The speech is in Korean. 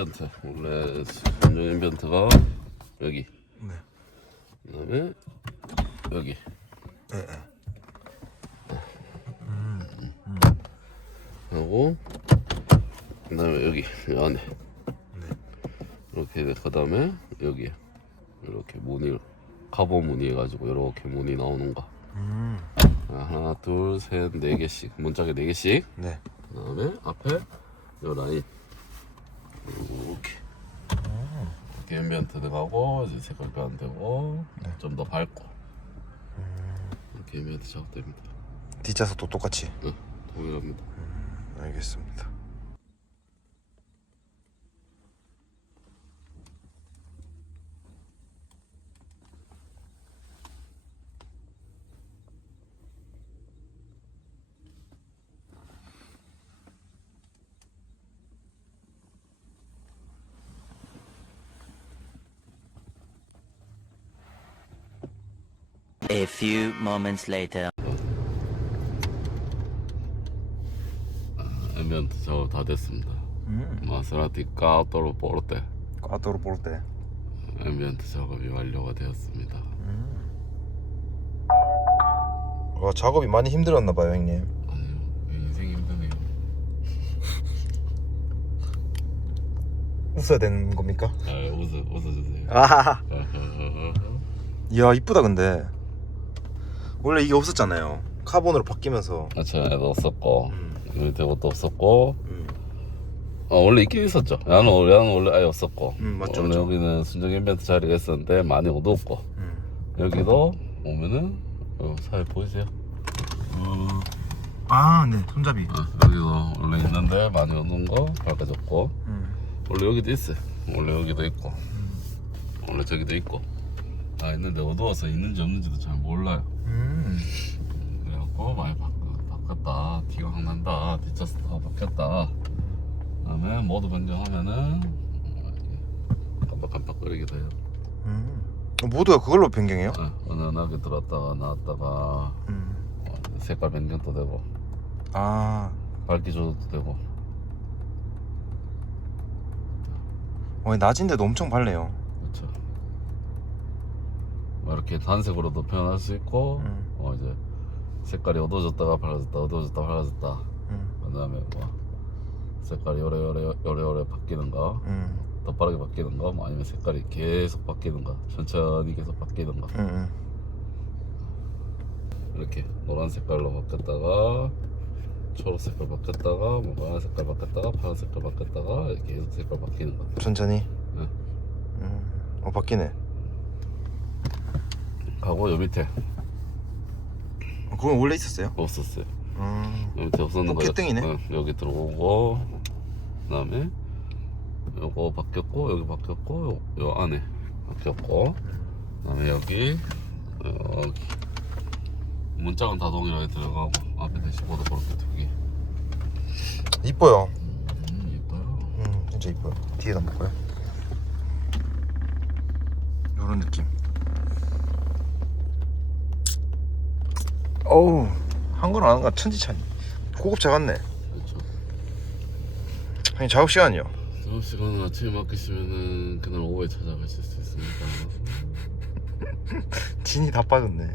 앰비언트. 원래 순정 앰비언트가 여기. 네. 그다음에 여기. 네. 네. 하고 그다음에 여기 이 안에. 이렇게 그다음에 여기. 이렇게 무늬 카본 무늬 해가지고 이렇게 무늬 나오는 거 음. 하나 둘 셋 네 개씩. 문짝에 네 개씩. 네. 그다음에 앞에 요 라인 이렇게 이렇게 앰비언트 들어가고 이제 색깔 변되고 네. 좀 더 밝고 이렇게 앰비언트 작업됩니다 뒷좌석도 똑같이. 네, 동일합니다 알겠습니다. A few moments later. 앰비언트 작업 다 됐습니다 음. 마세라티 까또로 포르테 까도로 볼 때. 앰비언트 작업이 완료가 되었습니다 와 작업이 많이 힘들었나 봐요, 형님. 아니요 인생이 힘드네요 웃어야 되는 겁니까? 아 웃어 웃어주세요 아. 이야 이쁘다 근데. 원래 이게 없었잖아요. 카본으로 바뀌면서. 아침에도 없었고 음. 밑에 것도 없었고 음. 어, 원래 있긴 있었죠 원래, 야는 원래 아예 없었고 음, 맞죠, 원래 맞죠. 여기는 순정 앰비언트 자리가 있었는데 많이 어두웠고 음. 여기도 오면은 어, 사이 보이세요? 어, 아, 네. 손잡이. 어, 여기도 원래 있는데 많이 어두운 거 밝아졌고 음. 원래 여기도 있어요. 원래 여기도 있고 원래 저기도 있고 다 있는데 어두워서 있는지 없는지도 잘 몰라요. 음. 그래갖고 많이 바뀌, 바뀌 었다. 티가 확 난다. 뒷차스 다 바뀌었다. 그 다음에 모드 변경하면은 어, 이렇게 깜빡깜빡거리기도 해요. 음. 모두가 그걸로 변경해요? 어, 은은하게 들었다가 나왔다가 음. 어, 색깔 변경도 되고 아. 밝기 조절도 되고 어, 낮인데도 엄청 밝네요. 뭐 이렇게 단색으로도 표현할 수 있고 음. 어 이제 색깔이 어두워졌다가 밝아졌다 어두워졌다 밝아졌다 음. 그다음에 뭐 색깔이 요래요래 요래요래 바뀌는 거 음. 더 빠르게 바뀌는 거 뭐 아니면 색깔이 계속 바뀌는 거 천천히 계속 바뀌는 거 음. 음. 이렇게 노란 색깔로 바뀌었다가 초록 색깔 바뀌었다가 뭐 빨간 색깔 바뀌었다가 파란 색깔 바뀌었다가 이렇게 계속 색깔 바뀌는 거 천천히. 네. 음. 어 바뀌네. 하고 요 밑에 어, 그건 원래 있었어요? 없었어요 음. 요 밑에 없었는 어, 거 개땡이네. 응, 여기 들어오고 그다음에 요거 바뀌었고 여기 바뀌었고 요, 요 안에 바뀌었고 그다음에 여기 여기 문짝은 다 동일하게 들어가고 앞에 대시보드 그렇게 두개 이뻐요. 음 예뻐요 음, 진짜 이뻐요. 뒤에다 볼까요? 이런 느낌. 어우, 한건안 한가 천지차니. 고급차 같네. 그렇죠 형님 작업 시간이요. 작업 시간을 아침에 맡기시면은 그날 오후에 찾아가실 수 있습니다 진이 다 빠졌네.